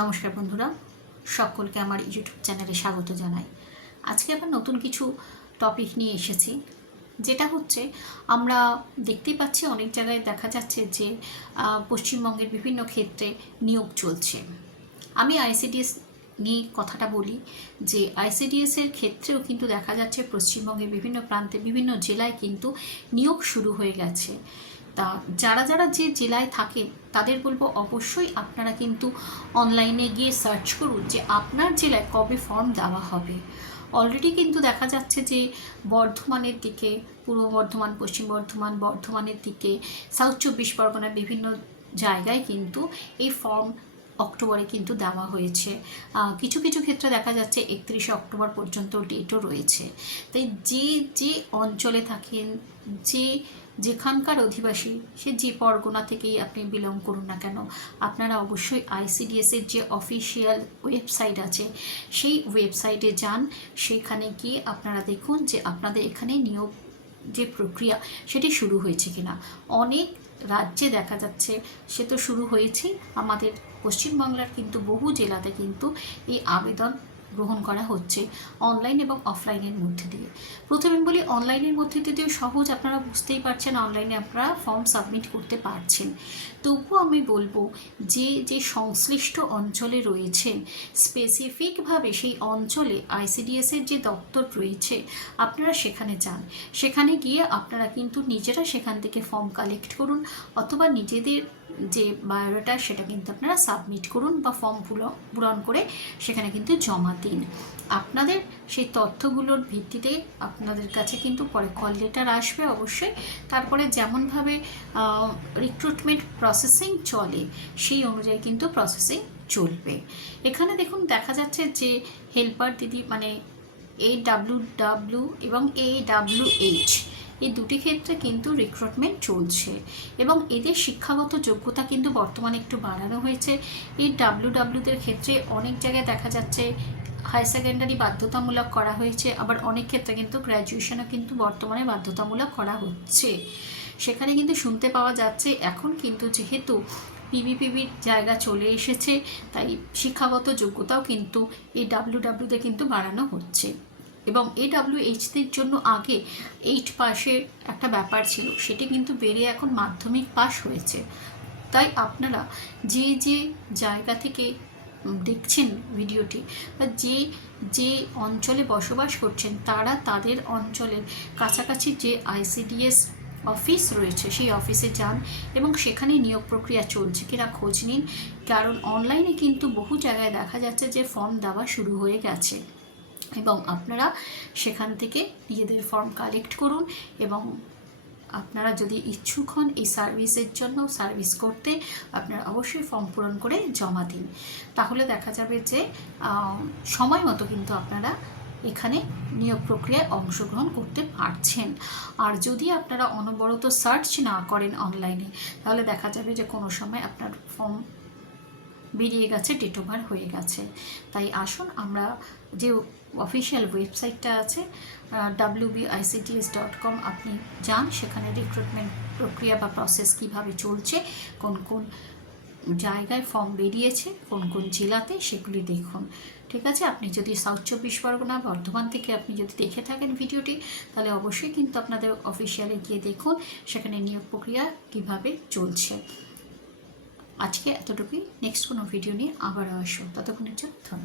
নমস্কার বন্ধুরা, সকলকে আমার ইউটিউব চ্যানেলে স্বাগত জানাই। আজকে আবার নতুন কিছু টপিক নিয়ে এসেছি, যেটা হচ্ছে আমরা দেখতেই পাচ্ছি অনেক জায়গায় দেখা যাচ্ছে যে পশ্চিমবঙ্গের বিভিন্ন ক্ষেত্রে নিয়োগ চলছে। আমি আইসিডিএস নিয়ে কথাটা বলি যে আইসিডিএসের ক্ষেত্রেও কিন্তু দেখা যাচ্ছে পশ্চিমবঙ্গের বিভিন্ন প্রান্তে বিভিন্ন জেলায় কিন্তু নিয়োগ শুরু হয়ে গেছে। তা যারা যারা যে জেলায় থাকে তাদের বলবো অবশ্যই আপনারা কিন্তু অনলাইনে গিয়ে সার্চ করুন যে আপনার জেলায় কবে ফর্ম দেওয়া হবে। অলরেডি কিন্তু দেখা যাচ্ছে যে বর্ধমানের দিকে, পূর্ব বর্ধমান, পশ্চিম বর্ধমান, বর্ধমানের দিকে, সাউথ চব্বিশ পরগনার বিভিন্ন জায়গায় কিন্তু এই ফর্ম অক্টোবরে কিন্তু দেওয়া হয়েছে। কিছু কিছু ক্ষেত্রে দেখা যাচ্ছে 31শে অক্টোবর পর্যন্ত ডেটও রয়েছে। তাই যে যে অঞ্চলে থাকেন, যেখানকার অধিবাসী, সে যে পরগনা থেকেই আপনি বিলং করুন না কেন, আপনারা অবশ্যই আইসিডিএসের যে অফিসিয়াল ওয়েবসাইট আছে সেই ওয়েবসাইটে যান। সেখানে গিয়ে আপনারা দেখুন যে আপনাদের এখানে নিয়োগ যে প্রক্রিয়া সেটি শুরু হয়েছে কিনা। অনেক রাজ্যে দেখা যাচ্ছে সে তো শুরু হয়েছেই, আমাদের পশ্চিমবাংলার কিন্তু বহু জেলাতে কিন্তু এই আবেদন গ্রহণ করা হচ্ছে অনলাইন এবং অফলাইনের মধ্যে দিয়ে। প্রথমে বলি অনলাইনের মধ্যে দিয়েও সহজ, আপনারা বুঝতেই পারছেন অনলাইনে আপনারা ফর্ম সাবমিট করতে পারছেন। তবুও আমি বলবো যে যে সংশ্লিষ্ট অঞ্চলে রয়েছেন, স্পেসিফিকভাবে সেই অঞ্চলে আইসিডিএসের যে দপ্তর রয়েছে আপনারা সেখানে যান। সেখানে গিয়ে আপনারা কিন্তু নিজেরা সেখান থেকে ফর্ম কালেক্ট করুন, অথবা নিজেদের যে বায়োডাটা সেটা কিন্তু আপনারা সাবমিট করুন বা ফর্ম পূরণ করে সেখানে কিন্তু জমা দিন। আপনাদের সেই তথ্যগুলোর ভিত্তিতে আপনাদের কাছে কিন্তু পরে কল লেটার আসবে অবশ্যই। তারপরে যেমনভাবে রিক্রুটমেন্ট প্রসেসিং চলে সেই অনুযায়ী কিন্তু প্রসেসিং চলবে। এখানে দেখুন দেখা যাচ্ছে যে হেল্পার দিদি মানে AWW এবং AWH এই দুটি ক্ষেত্রে কিন্তু রিক্রুটমেন্ট চলছে এবং এদের শিক্ষাগত যোগ্যতা কিন্তু বর্তমানে একটু বাড়ানো হয়েছে। এই WWদের ক্ষেত্রে অনেক জায়গায় দেখা যাচ্ছে হাই সেকেন্ডারি বাধ্যতামূলক করা হয়েছে, আবার অনেক ক্ষেত্রে কিন্তু গ্র্যাজুয়েশনও কিন্তু বর্তমানে বাধ্যতামূলক করা হচ্ছে। সেখানে কিন্তু শুনতে পাওয়া যাচ্ছে এখন কিন্তু যেহেতু পিবিপিবির জায়গা চলে এসেছে, তাই শিক্ষাগত যোগ্যতাও কিন্তু এই WWতে কিন্তু বাড়ানো হচ্ছে। এবং AWHদের জন্য আগে 8 পাসের একটা ব্যাপার ছিল, সেটি কিন্তু বেরিয়ে এখন মাধ্যমিক পাস হয়েছে। তাই আপনারা যে যে জায়গা থেকে দেখছেন ভিডিওটি বা যে যে অঞ্চলে বসবাস করছেন তারা তাদের অঞ্চলের কাছাকাছি যে আইসিডিএস অফিস রয়েছে সেই অফিসে যান এবং সেখানে নিয়োগ প্রক্রিয়া চলছে কিনা খোঁজ নিন। কারণ অনলাইনে কিন্তু বহু জায়গায় দেখা যাচ্ছে যে ফর্ম দেওয়া শুরু হয়ে গেছে এবং আপনারা সেখান থেকে নিজেদের ফর্ম কালেক্ট করুন এবং আপনারা যদি ইচ্ছুক হন এই সার্ভিসের জন্য সার্ভিস করতে, আপনারা অবশ্যই ফর্ম পূরণ করে জমা দিন। তাহলে দেখা যাবে যে সময় মতো কিন্তু আপনারা এখানে নিয়োগ প্রক্রিয়ায় অংশগ্রহণ করতে পারছেন। আর যদি আপনারা অনবরত সার্চ না করেন অনলাইনে, তাহলে দেখা যাবে যে কোনো সময় আপনার ফর্ম বেরিয়ে গেছে, ডেট ওভার হয়ে গেছে। তাই আসুন আমরা যে অফিসিয়াল ওয়েবসাইটটা আছে wbicts.com আপনি যান, সেখানে রিক্রুটমেন্ট প্রক্রিয়া বা প্রসেস কীভাবে চলছে, কোন কোন জায়গায় ফর্ম বেরিয়েছে, কোন কোন জেলাতে, সেগুলি দেখুন। ঠিক আছে, আপনি যদি সাউথ চব্বিশ পরগনা বর্ধমান থেকে আপনি যদি দেখে থাকেন ভিডিওটি, তাহলে অবশ্যই কিন্তু আপনাদের অফিসিয়ালে গিয়ে দেখুন সেখানে নিয়োগ প্রক্রিয়া কীভাবে চলছে। আজকে এতটুকুই, নেক্সট কোনো ভিডিও নিয়ে আবার আসো, ততক্ষণের জন্য ধন্যবাদ।